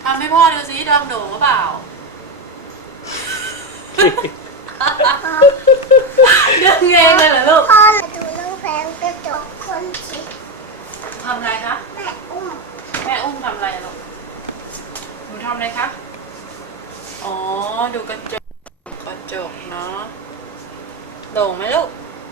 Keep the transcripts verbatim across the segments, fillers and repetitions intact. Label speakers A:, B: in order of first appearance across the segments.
A: ำให้พ่อดูสิดองโดหรือเปล่าเรื่องเองเลยเหรอลูก
B: พ่อมาดูน้องแพงกระจกคนชิ
A: ทำอะไรคะ
B: แม่อุ้ม
A: แม่อุ้มทำอะไรลูกหนูทำอะไรคะอ๋อดูกระจกกระจกเนาะโด่งไหมลูก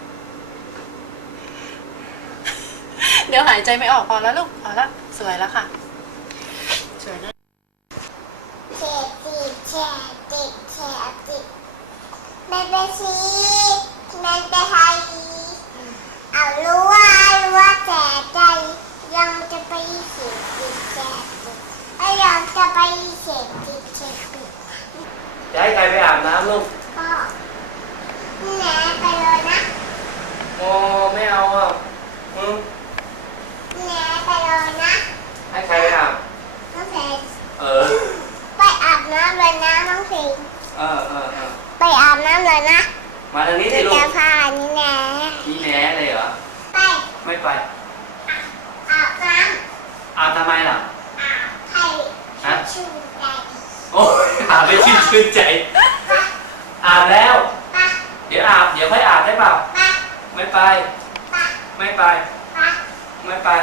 A: เดี๋ยวหายใจไม่ออกพอแล้วลูกพอแล้วสวยแล้วค่ะสวยนะ
B: เจ็ดติดแฉติดแฉติดแม่ไปซีแม่ไปไทยเอารู้ว่ารู้ว่าแฉใจยังจะไปเสียติดแฉติดไอ้ยังจะไปเสียติดแฉติด
C: จะให้ใครไปอาบน้ำลูก
B: พ่อแม่ไปเลยนะ
C: โอ้ไม่เอาอ่ะอืม
B: แม่ไปเลยนะ
C: ให้ใครไปอาบ
B: น้องเพชร
C: เออ
B: ไปอาบน้ำเลยนะน้องเพชร
C: เออเออเออ
B: ไปอาบน้ำเลยนะ
C: มาทางนี้สิลูก
B: จะพานี่แหละ
C: นี่แหน่เลยเหรอ
B: ไป
C: ไม่ไป
B: อาบน้
C: ำอาบทำไมล่ะ
B: ำอาบให้ชื่นใจ
C: โอ้ยอาบไปชื่นชื่นใจอาบแล้วเดี๋ยวอาบเดี๋ยวค่อยอาบได้เปล่าไม่ไปไม่ไปไม่ไป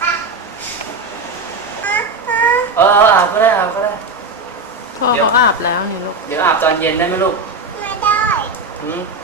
C: เอออาบก็ได้อาบก็ได้
A: พ่อเขาอาบแล้วนี่ลูก
C: เดี๋ยวอาบตอนเย็นได้ไหมลูก
B: ไม่ได้
C: อืม